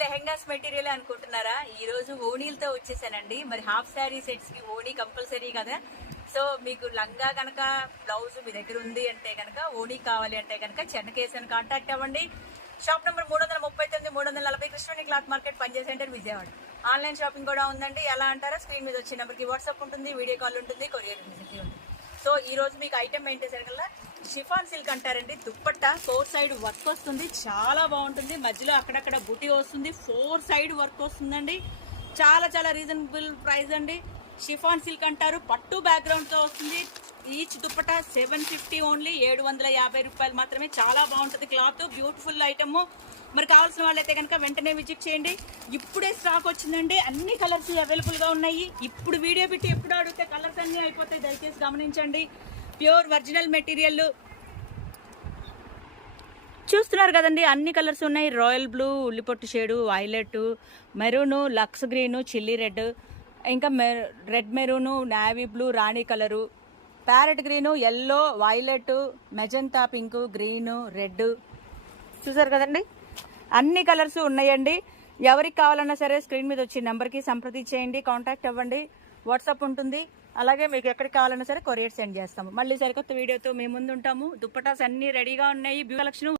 Lehengas material అనుకుంటున్నారా? ఈ రోజు ఓణీలతో వచ్చేసానండి. మరి హాఫ్ శారీ సెట్స్ కి ఓణీ కంపల్సరీ కదా. సో మీకు లంగా కనుక బ్లౌజ్ మీ దగ్గర ఉంది అంటే కనుక ఓణీ కావాలి అంటే కనుక చెన్నకేసన్ కాంటాక్ట్ అవ్వండి. Shop number 339 340 Krishnaveni cloth market Punjab centre Vijayawada. Online shopping కూడా ఉందండి. ఎలా అంటారా? స్క్రీన్ మీద వచ్చే నెంబర్కి వాట్సాప్ ఉంటుంది, వీడియో కాల్ ఉంటుంది, కొరియర్ ఫెసిలిటీ ఉంటుంది. సో ఈ రోజు మీకు ఐటమ్ ఏంటేసరికల్లా షిఫాన్ సిల్క్ అంటారండి. దుప్పట్టా 4 సైడ్ వర్క్ వస్తుంది, చాలా బాగుంటుంది. మధ్యలో అక్కడక్కడ బుటీ వస్తుంది, 4 సైడ్ వర్క్ వస్తుందండి. చాలా చాలా రీజనబుల్ ప్రైస్ అండి. షిఫాన్ సిల్క్ అంటారు, పట్టు బ్యాక్గ్రౌండ్తో వస్తుంది. ఈచ్ దుప్పటా 750 ఓన్లీ, 750 రూపాయలు మాత్రమే. చాలా బాగుంటుంది క్లాత్, బ్యూటిఫుల్ ఐటమ్. మరి కావాల్సిన వాళ్ళైతే కనుక వెంటనే విజిట్ చేయండి. ఇప్పుడే స్టాక్ వచ్చిందండి, అన్ని కలర్స్ అవైలబుల్గా ఉన్నాయి. ఇప్పుడు వీడియో పెట్టి ఎప్పుడు అడిగితే కలర్స్ అన్నీ అయిపోతాయి, దయచేసి గమనించండి. ప్యూర్ ఒరిజినల్ మెటీరియల్ చూస్తున్నారు కదండి, అన్ని కలర్స్ ఉన్నాయి. రాయల్ బ్లూ, ఉల్లిపొట్టు shade, violet, maroon, lux green, chilli red, ఇంకా రెడ్ మెరూను, నావీ బ్లూ, రాణి colour, parrot green, yellow, violet, magenta pink, green, red. చూసారు కదండి, అన్ని కలర్స్ ఉన్నాయండి. ఎవరికి కావాలన్నా సరే స్క్రీన్ మీద వచ్చే నెంబర్కి సంప్రదించేయండి, కాంటాక్ట్ అవ్వండి. వాట్సాప్ ఉంటుంది. అలాగే మీకు ఎక్కడికి కావాలన్నా సరే కొరియర్ సెండ్ చేస్తాము. మళ్ళీ సరికొత్త వీడియోతో మేము ముందు ఉంటాము. దుప్పటాస్ అన్ని రెడీగా ఉన్నాయి. బ్యూ కలెక్షన్